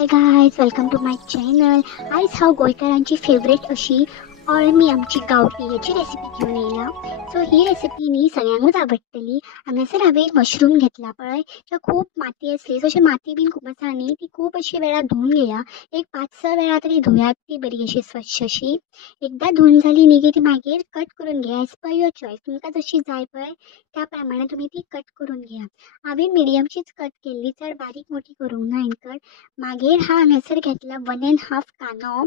High guys, welcome to my channel. आयज हांव गोंयकारांची फेवरेट अशी अळमी आमची गांवठी हेची रेसिपी घेवन येयला. सो ही रेसिपी न्ही सगळ्यांकूच आवडटली. हांगासर हांवें मशरूम घेतला पळय, तो खूब माती आसली, सो अशी माती बीन खूब आसा न्ही, ती खूब अशी वेळा धुवन घेया. एक 5-6 वेळा तरी धुयात ती बरी अशी स्वच्छ अशी. एकदा धुवन जाली न्ही की ती मागीर कट करून घेया. एज पर युअर चॉयस, तुमकां जशी जाय पळय त्या प्रमाणे तुमी ती कट करून घेया. हांवें मिडियमचीच कट केल्ली, चड बारीक मोठी करूंक ना हांवें कट. मागीर हांगासर घेतला 1.5 कांदो.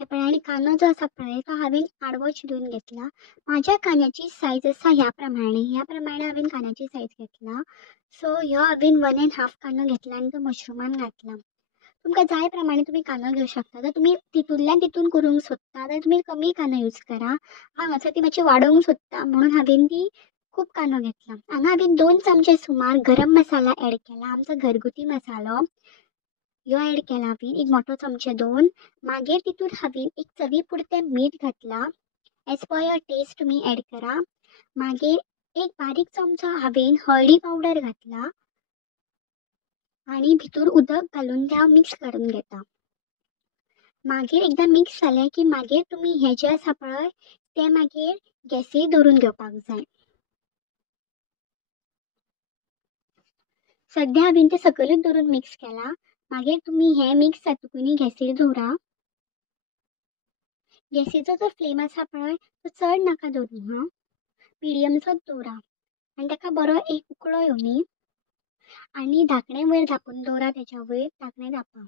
हे पळय, आनी कांदो जो आसा पळय तो हांवें आडवो चिरून घेतला. म्हाज्या कांद्याची सायज आसा ह्या प्रमाणे हांवें कांद्याची सायज घेतला. सो ह्यो हांवें 1.5 कांदो घेतला आनी तो मशरुमान घातला. तुमकां जाय प्रमाणे तुमी कांदो घेवं शकता. जर तुमी तितूंतल्यान तितून करूंक सोदता जाल्यार तुमी कमी कांदो यूज करा. हांगासर ती मातशी वाडोवंक सोदता म्हणून हांवें ती खूब कांदो घेतला. हांगा हांवें 2 चमचे सुमार गरम मसाला ऍड केला, आमचो घरगुती मसालो ह्यो ऍड केला हांवें, एक मोठो चमचे 2. मागीर तितून हांवें एक चवी पुरतें मीठ घातला. एज पर युअर टेस्ट तुमी ऍड करा. मागीर एक बारीक चमचो हांवें हळदी पावडर घातला आनी भितर उदक घालून ते हांव मिक्स करून घेता. मागीर एकदां मिक्स जालें की मागीर तुमी हें जें आसा पळय तें मागीर गॅसीर दवरून घेवपाक जाय. सद्या हांवें तें सकयलूच दवरून मिक्स केला. मागीर तुमी हें मिक्स जातकून गॅसीर दवरा. गॅसीचो जो फ्लेम आसा पळय तो चड नाका दवरूंक हां, मिडियमचोच दवरा आनी ताका बरो एक उकडो येवनी आनी धाकणें वयर धांपून दवरा. तेच्या वयर धाकणें धांपा.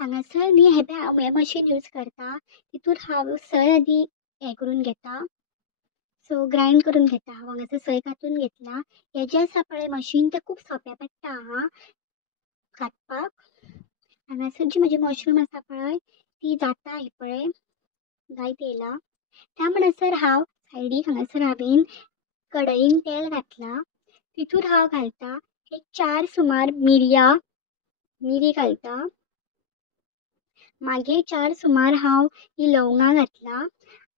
हांगासर न्ही हें मशीन यूज करता, तितून हांव सय आदी हें करून घेता. सो ग्रायंड करून घेता. हांव हांगासर सय कांतून घेतला. हें जें आसा पळय मशीन तें खूब सोंपें पडटा हां कातपाक. हांगासर जी म्हजी मशरूम आसा पळय ती जाता ही पळय, जायत येयला. त्या म्हणसर हांव सायडीक हांगासर हांवें कढईन तेल घातला. तितून हांव घालता एक 4 सुमार मिरी घालता. मागीर 4 सुमार हांव ही लवंगां घातला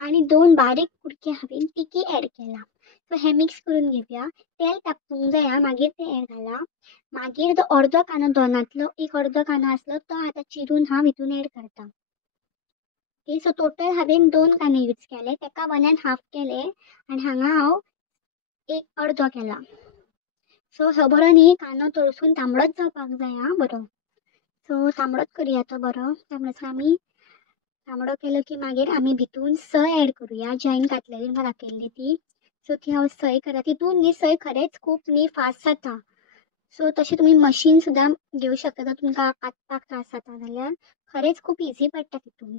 आनी 2 बारीक कुडके हांवें तिकी ऍड केला. सो हें मिक्स करून घेवया. तेल तापपूंक जाय मागीर तें ऍड घाला. मागीर जो अर्दो कांदो दोनांतलो एक अर्दो कांदो आसलो तो आतां चिरून हांव हितून ऍड करता. ओके, सो टोटल हांवें 2 कांदे यूज केले, ताका 1.5 केले आनी हांगा हांव एक अर्दो केला. सो हो बरो न्ही कांदो तळसून तांबडोच जावपाक जाय हां बरो. सो तांबडोच करुया तो बरो. त्या म्हणसर आमी तांबडो केलो की मागीर आमी भितून सय ऍड करुया जी हांवें घातलेली तुमकां दाखयल्ली ती. सो ती हांव सय करा. तितून न्ही सय खरेंच खूब न्ही फास्ट जाता. सो तशें तुमी मशीन सुद्दां घेवं शकता जर तुमकां कातपाक त्रास जाता जाल्यार. खरेंच खूब इजी पडटा तितून.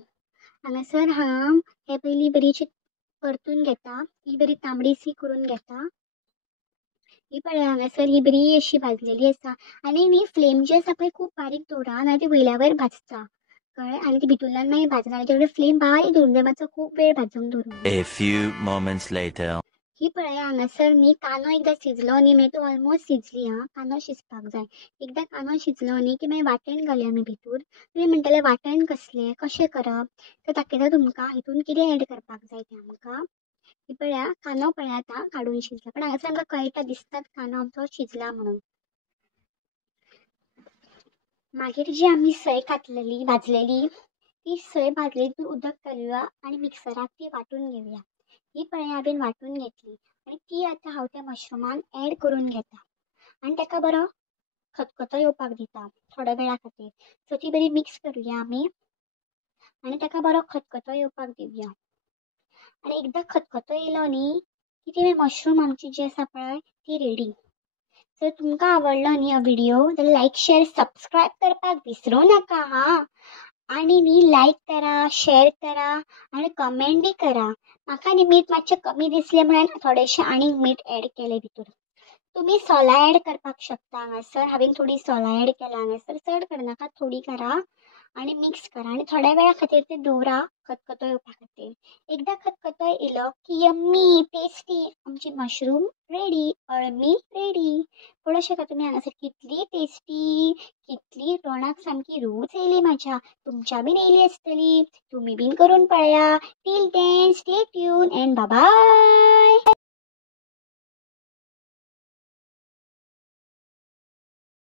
हांगासर हांव हे पयलीं बरीशी परतून घेता. ही बरी तांबडीशी करून घेता. ही पळय हांगासर ही बरी अशी भाजलेली आसा आनी न्ही फ्लेम जी आसा पळय खूब बारीक दवरा नाजाल्यार ती वयल्या वयर भाजता कळ्ळें. आनी ती भितूंतल्यान मागीर भाजना आनी तेवढे फ्लेम बारीक दवरूंक जाय, मातसो खूब वेळ भाजूंक दवरूंक जाय. A few moments later. ही पळय हांगासर न्ही कांदो एकदां शिजलो न्ही मागीर तो ऑलमोस्ट शिजली हां. कांदो शिजपाक जाय. एकदां कांदो शिजलो न्ही की मागीर वांटण घालया आमी भितूर. तुमी म्हणटले वांटण कसलें कशें करप तें दाखयता तुमकां. हितून कितें ऍड करपाक जाय तें आमकां. ही पळया कांदो पळया आतां काडून शिजला, पण हांगासर आमकां कळटा दिसतात कांदो आमचो शिजला म्हणून. मागीर जी आमी सय कातलेली भाजलेली ती सय भाजलेली तितून उदक घालुया आनी मिक्सराक ती वांटून घेवया. ही पळय हांवें वांटून घेतली आनी ती आतां हांव त्या मशरुमान ऍड करून घेता आनी ताका बरो खतखतो येवपाक दिता थोड्या वेळा खातीर. सो ती बरी मिक्स करुया आमी आनी ताका बरो खतखतो येवपाक दिवया. आनी एकदां खतखतो येयलो न्ही की ती मशरूम आमची जी आसा पळय ती रेडी. जर तुमकां आवडलो न्ही हो व्हिडिओ जाल्यार लायक शेअर सबस्क्रायब करपाक विसरूं नाका हां. आनी न्ही लायक करा, शेअर करा आनी कमेंट बी करा. म्हाका न्ही मीठ मातशें कमी दिसलें म्हणून थोडेशें आनीक मीठ ऍड केलें भितर. तुमी सोलां ऍड करपाक शकता. हांगासर हांवें थोडी सोलां ऍड केला. हांगासर चड करनाका, थोडी करा आनी मिक्स करा आनी थोड्या वेळा खातीर ते दवरा खतखतो येवपा खातीर. एकदां खतखतो येयलो की यम्मी टेस्टी आमची मशरूम रेडी, अळमी रेडी. पळोवं शकता तुमी हांगासर कितली टेस्टी, कितली तोंडाक सामकी रूच येयली म्हाज्या. तुमच्या बीन येयली आसतली. तुमी बीन करून पळया. Till then stay tuned and bye bye.